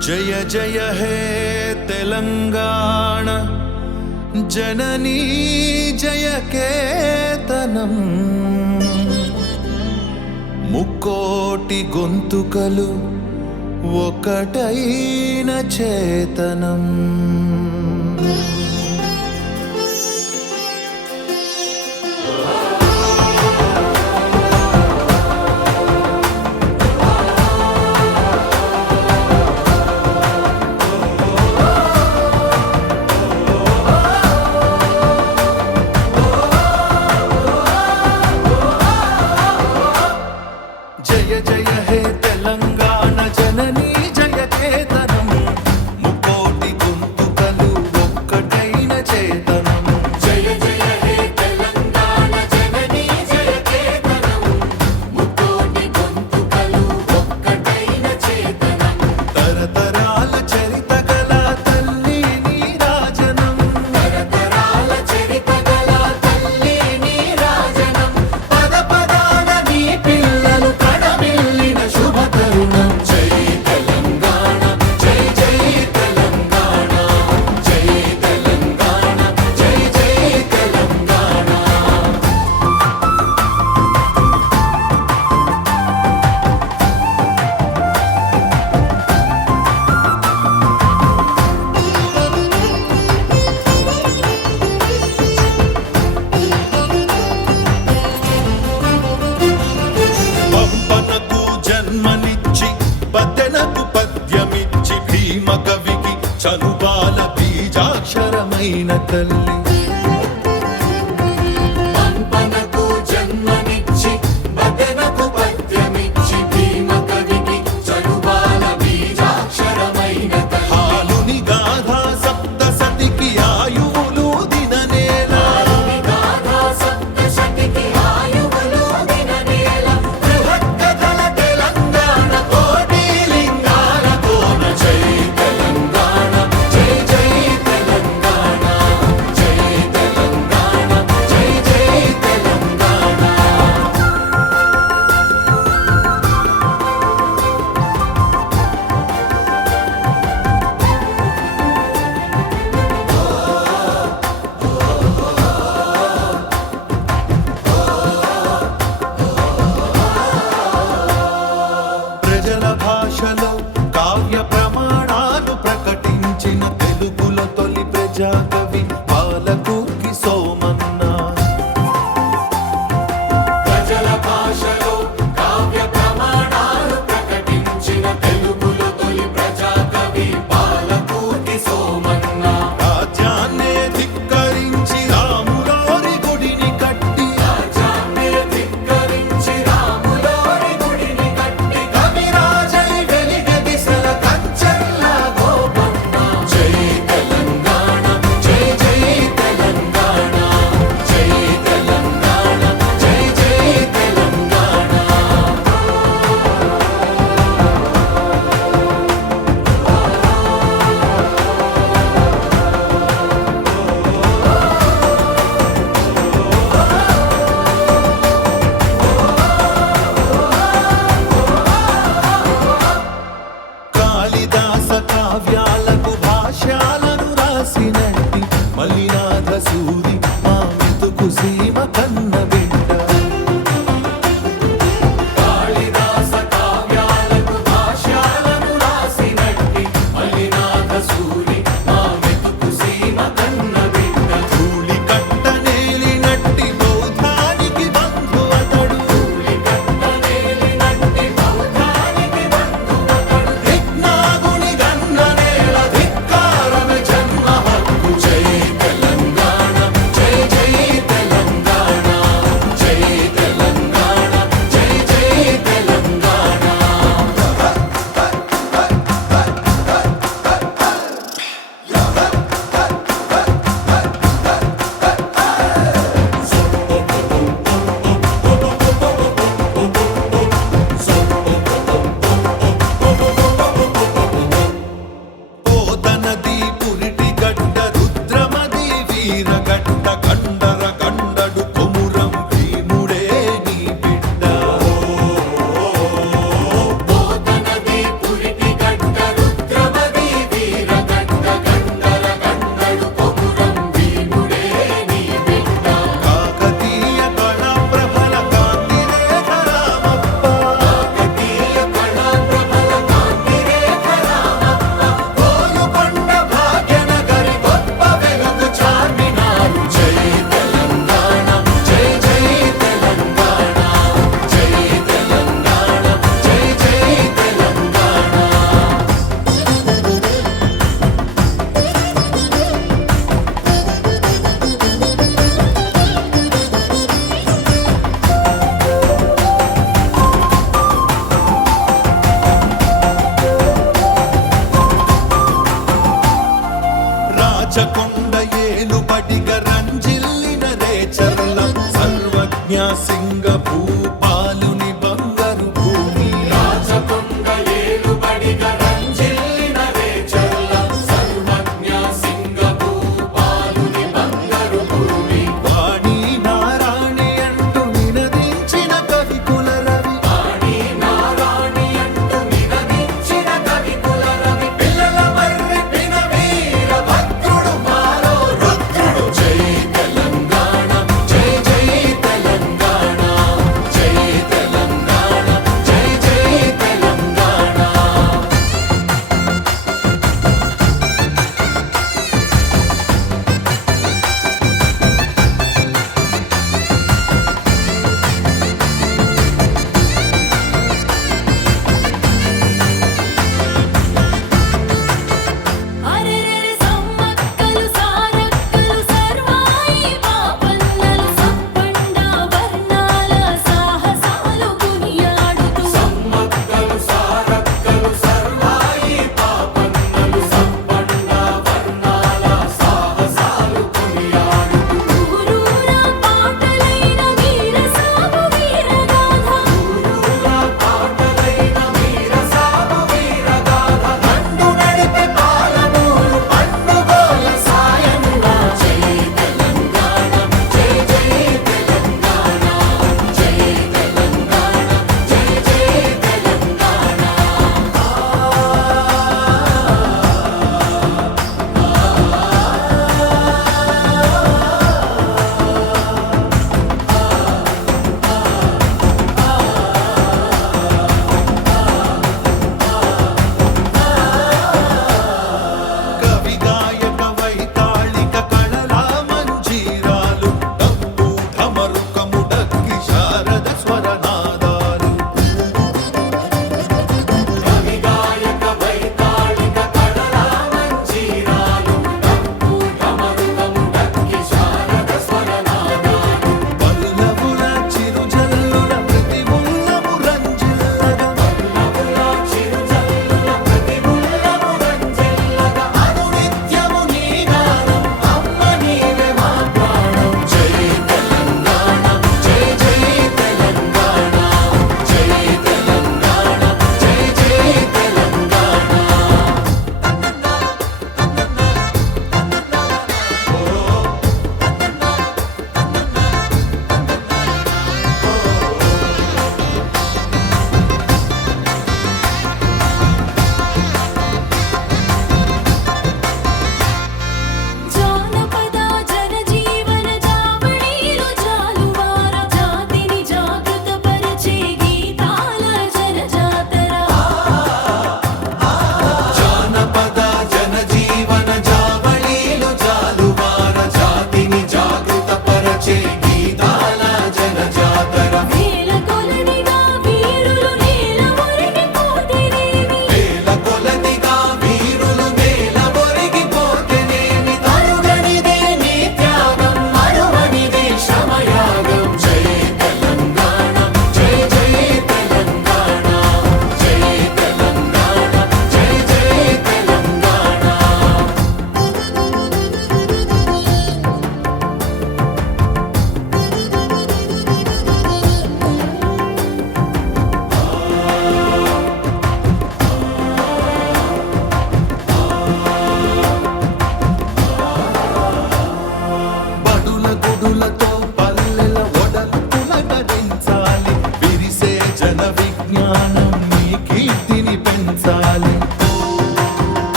जय जय हे तेलंगाण जननी जय केतनम मुक्कोटि गोंतुकलु ఒకటైన చేతనం జయ జయ హే తెలంగాణ జననీ జయ కేతనం ముకోటి గొంతుకలు ఒక్కటైన చేతనం జయ జయ హే తెలంగాణ జననీ జయ కేతనం ముకోటి గొంతుకలు ఒక్కటైన చేతనం తరతరాల చరిత గల తల్లి నీరాజనం తరతరాల చరిత గల తల్లి నీరాజనం పద పదాన నీ పిల్లలు కడమిల్లిన శుభ తరుణం జై తెలంగాణ జై జై తెలంగాణ జై తెలంగాణ జై జై తెలంగాణ పంపనకు జన్మనిచ్చి పద్దెనకు పద్యమిచ్చి భీమ కవికి చనుబాల బీజాక్షరమైన తల్లి పంపనకు జన్మనిచ్చి బదనకు పద్యమిచ్చి భీమ కవికి చనుబాల బీజాక్షరమైన తల్లి హాలుని గాథా సప్తసతికి ఆయువులు దిననేల గాథా సప్తశతికి ఆయువులు దిననేల బృహత్కథల తెలంగాణ కోటి లింగాల కోన జై తెలంగాణ జై జై తెలంగాణ జై తెలంగాణ జై జై తెలంగాణ ప్రజల భాషలో కావ్య ప్రమాణాలు ప్రకటించిన తెలుగులో తొలి ప్రజాకవి పాలకుర్తి సోమన్న ప్రజల భాషలో కావ్య ప్రమాణాలు ప్రకటించిన తెలుగులో తొలి ప్రజాకవి పాలకుర్తి సోమన్న రాజ్యాన్నే ధిక్కరించి రాములోరి గుడిని కట్టి రాజ్యాన్నే ధిక్కరించి రాములోరి గుడిని కట్టి కవిరాజై వెలిగ దిశల కంచెల్ల గోపన్న జై తెలంగాణ జై జై తెలంగాణ జై తెలంగాణ జై జై తెలంగాణ కాళిదాస కావ్యాలకు భాష్యాలను రాసినట్టి మల్లినాథ సూరి మా మెతుకు సీమ కన్న బిడ్డ కాళిదాస కావ్యాలకు భాష్యాలను రాసినట్టి మల్లినాథ సూరి మా మెతుకు సీమ కన్న బిడ్డ ధూళి కట్టనేలినట్టి బౌద్ధానికి బంధు అతడు కట్టనేలినట్టి బౌద్ధానికి బంధువతడు దిక్నాగుని గన్ననేల ధిక్కారమే జన్మ హక్కు జై తెలంగాణ జై జై తెలంగాణ జై తెలంగాణ జై జై తెలంగాణ పోతనది పురిటి గడ్డ రుద్రమది వీరగడ్డ కండర కండ పంచకొండ